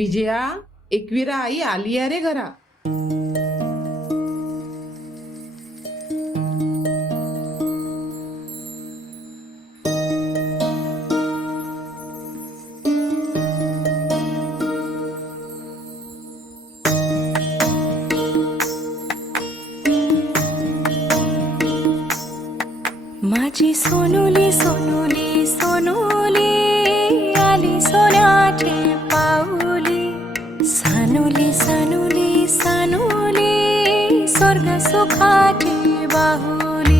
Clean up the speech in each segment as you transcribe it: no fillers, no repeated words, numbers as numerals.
विजया, एकविरा आई आली आहे रे घरा. माझी सोनुली सोनुली सोनुली आली सोन्याची पाऊली. सानुली सानुली सानुली स्वर्ग सुखाची बाहुली.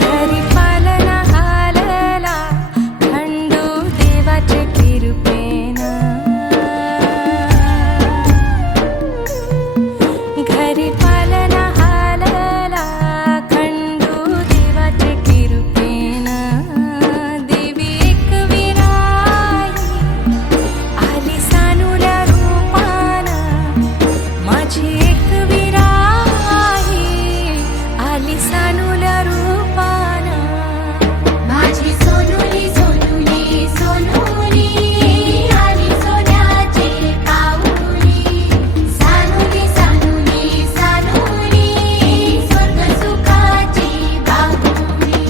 घरी पालना हालला खंडू देवाचे कृपेन. घरी पालना हालला खंडू देवाचे कृपेन. देवी एकविराई आली सानुल्या रूपान. माझी एकविराई आली सानुल्या रूपान. माझी सोनुली सोनुली सोनुली आली सोन्याची पाऊली. सानुली सानुली सानुली स्वर्ग सुखाची बाहुली.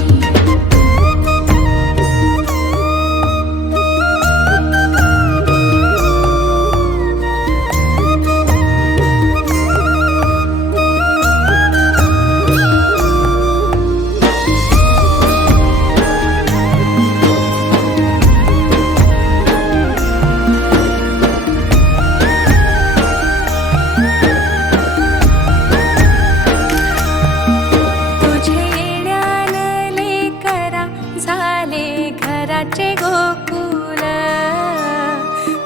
तुझे येण्यान लेकरा झाले घराचे गोकुल.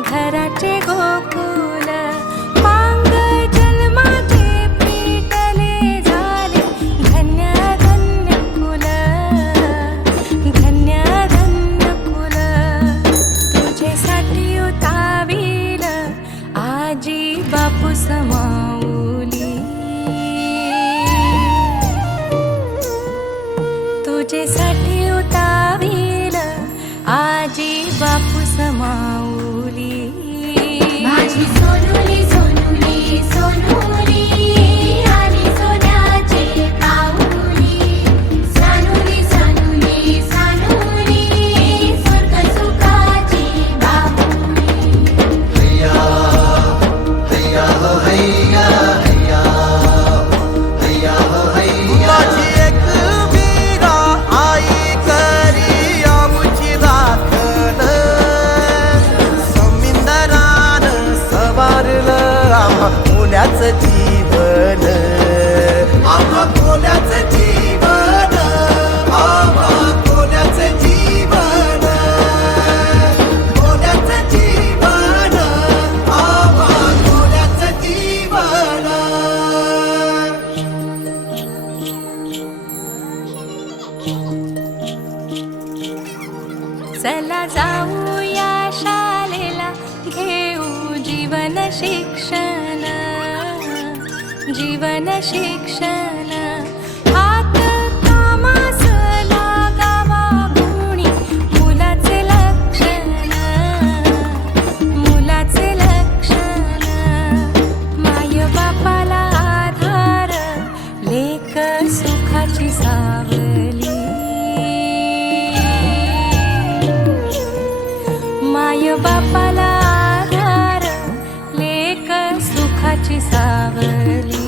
घराचे गोकुल पांग जन्माचे पेटले झाले. धन्य धन्य कुल धन्य धन्य कुल. तुझेसाठी उताविल आजी बापू समाऊली. तुझेसाठी उताविल आजी बापू समाऊली. माझी सोनुली सोनुली सोनुली आली सोन्याची पाऊली. सानुली सानुली सानुली स्वर्ग सुखाची बाहुली. माझी एकविरा आई करी आमुची राखण. समिंदरान सवारलं आम्हा कोल्याचं जीवन. आम्हा कोल्याचं जीवन. आम्हा कोल्याचं जीवन. कोल्याचं जीवन. आम्हा कोल्याचं जीवन. चला जाऊया शाळेला घेऊ जीवन शिक्षण. जीवन शिक्षण हात कामास लागावा गुणी मुलाचे लक्षण. मुलाचे लक्षण माय बापाला आधार लेक सुखाची सावली. माय बापाला आधार लेक सुखाची सावली.